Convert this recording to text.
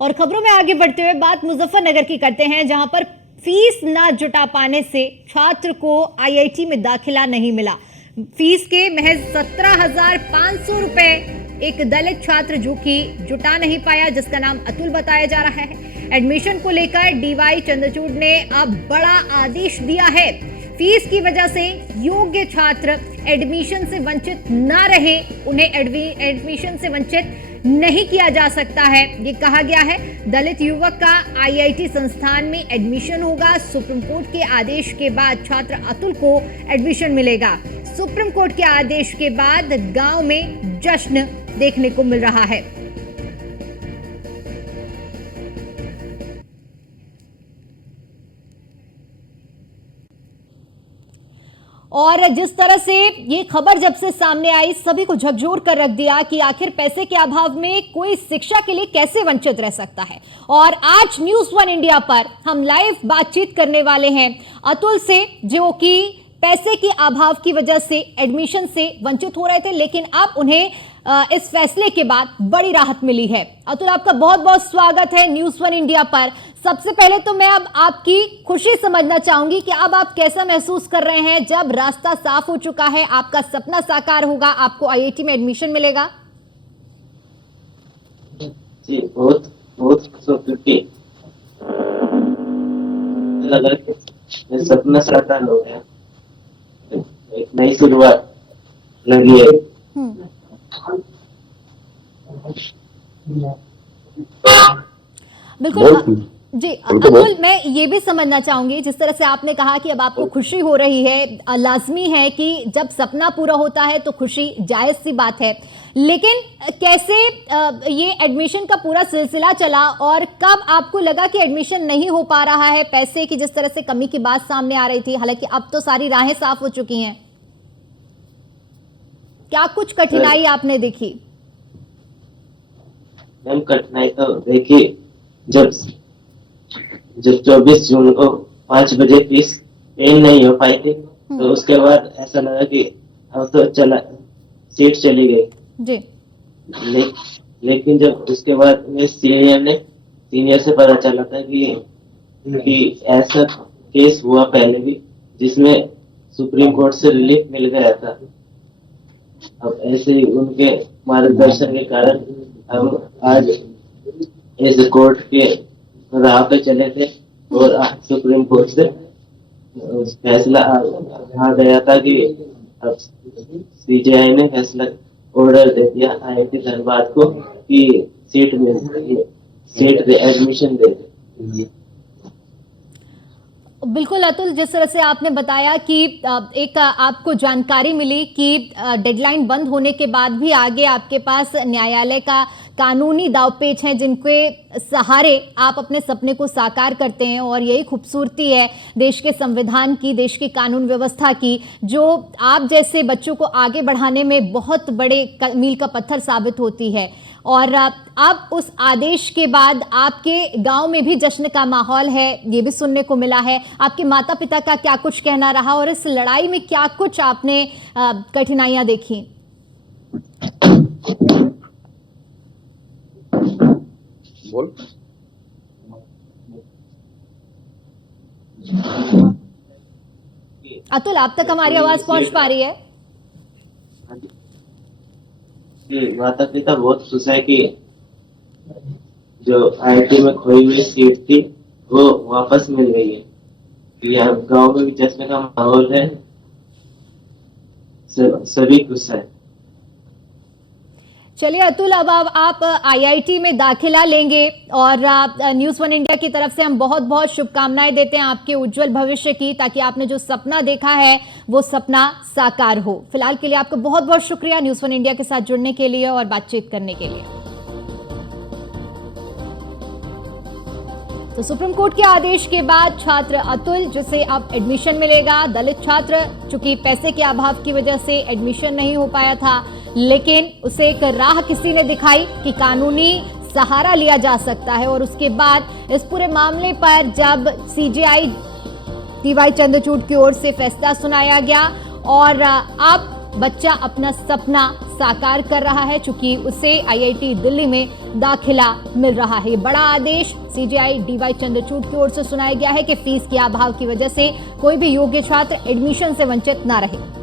और खबरों में आगे बढ़ते हुए बात मुजफ्फरनगर की करते हैं, जहां पर फीस ना जुटा पाने से छात्र को आईआईटी में दाखिला नहीं मिला। फीस के महज 17,500 रुपए एक दलित छात्र जो कि जुटा नहीं पाया, जिसका नाम अतुल बताया जा रहा है। एडमिशन को लेकर डीवाई चंद्रचूड़ ने अब बड़ा आदेश दिया है। फीस की वजह से योग्य छात्र एडमिशन से वंचित ना रहे, उन्हें एडमिशन से वंचित नहीं किया जा सकता है, ये कहा गया है। दलित युवक का आईआईटी संस्थान में एडमिशन होगा। सुप्रीम कोर्ट के आदेश के बाद छात्र अतुल को एडमिशन मिलेगा। सुप्रीम कोर्ट के आदेश के बाद गांव में जश्न देखने को मिल रहा है। और जिस तरह से ये खबर जब से सामने आई, सभी को झकझोर कर रख दिया कि आखिर पैसे के अभाव में कोई शिक्षा के लिए कैसे वंचित रह सकता है। और आज न्यूज़ वन इंडिया पर हम लाइव बातचीत करने वाले हैं अतुल से, जो कि पैसे के अभाव की वजह से एडमिशन से वंचित हो रहे थे, लेकिन अब उन्हें इस फैसले के बाद बड़ी राहत मिली है। अतुल, आपका बहुत बहुत स्वागत है न्यूज़ वन इंडिया पर। सबसे पहले तो मैं अब आपकी खुशी समझना चाहूंगी कि अब आप कैसा महसूस कर रहे हैं जब रास्ता साफ हो चुका है, आपका सपना साकार होगा, आपको आईआईटी में एडमिशन मिलेगा। जी बहुत बहुत क्योंकि लगा कि सपना साकार हो गया, एक नई शुरुआत लगी है। बिल्कुल जी अतुल, मैं ये भी समझना चाहूंगी, जिस तरह से आपने कहा कि अब आपको खुशी हो रही है, लाजमी है कि जब सपना पूरा होता है तो खुशी जायज सी बात है, लेकिन कैसे ये एडमिशन का पूरा सिलसिला चला और कब आपको लगा कि एडमिशन नहीं हो पा रहा है? पैसे की जिस तरह से कमी की बात सामने आ रही थी, हालांकि अब तो सारी राहें साफ हो चुकी हैं, क्या कुछ कठिनाई आपने देखी? मैम कठिनाई तो देखी, जब 24 जून को 5 बजे फीस पे नहीं हो पाई थी, तो उसके बाद ऐसा लगा कि अब तो चला सीट चली गई जी। लेकिन जब उसके बाद में सीनियर से पता चला था कि ऐसा केस हुआ पहले भी, जिसमें सुप्रीम कोर्ट से रिलीफ मिल गया था। अब ऐसे ही उनके मार्गदर्शन के कारण हम आज इस कोर्ट के राह पे चले थे और आज सुप्रीम कोर्ट से फैसला आ गया था कि अब सीजेआई ने फैसला ऑर्डर दे दिया आईआईटी धनबाद को कि सीट एडमिशन दे दे। बिल्कुल अतुल, जिस तरह से आपने बताया कि एक आपको जानकारी मिली कि डेडलाइन बंद होने के बाद भी आगे आपके पास न्यायालय का कानूनी दावपेच हैं, जिनके सहारे आप अपने सपने को साकार करते हैं। और यही खूबसूरती है देश के संविधान की, देश की कानून व्यवस्था की, जो आप जैसे बच्चों को आगे बढ़ाने में बहुत बड़े मील का पत्थर साबित होती है। और अब उस आदेश के बाद आपके गांव में भी जश्न का माहौल है, ये भी सुनने को मिला है। आपके माता पिता का क्या कुछ कहना रहा और इस लड़ाई में क्या कुछ आपने कठिनाइयां देखी? बोल। अतुल, आप तक हमारी आवाज पहुंच पा रही है? माता पिता बहुत खुश है कि जो आईआईटी में खोई हुई सीट थी वो वापस मिल गई है। यहाँ गांव में भी जश्न का माहौल है, सभी खुश है। चलिए अतुल, अब आप आईआईटी में दाखिला लेंगे और न्यूज़ वन इंडिया की तरफ से हम बहुत बहुत शुभकामनाएं देते हैं आपके उज्जवल भविष्य की, ताकि आपने जो सपना देखा है वो सपना साकार हो। फिलहाल के लिए आपका बहुत बहुत शुक्रिया न्यूज़ वन इंडिया के साथ जुड़ने के लिए और बातचीत करने के लिए। तो सुप्रीम कोर्ट के आदेश के बाद छात्र अतुल, जिसे अब एडमिशन मिलेगा, दलित छात्र चूंकि पैसे के अभाव की वजह से एडमिशन नहीं हो पाया था, लेकिन उसे एक राह किसी ने दिखाई कि कानूनी सहारा लिया जा सकता है। और उसके बाद इस पूरे मामले पर जब सीजेआई डीवाई चंद्रचूड़ की ओर से फैसला सुनाया गया और अब बच्चा अपना सपना साकार कर रहा है, चूंकि उसे IIT दिल्ली में दाखिला मिल रहा है। ये बड़ा आदेश CJI DY चंद्रचूड़ की ओर से सुनाया गया है कि फीस के अभाव की वजह से कोई भी योग्य छात्र एडमिशन से वंचित ना रहे।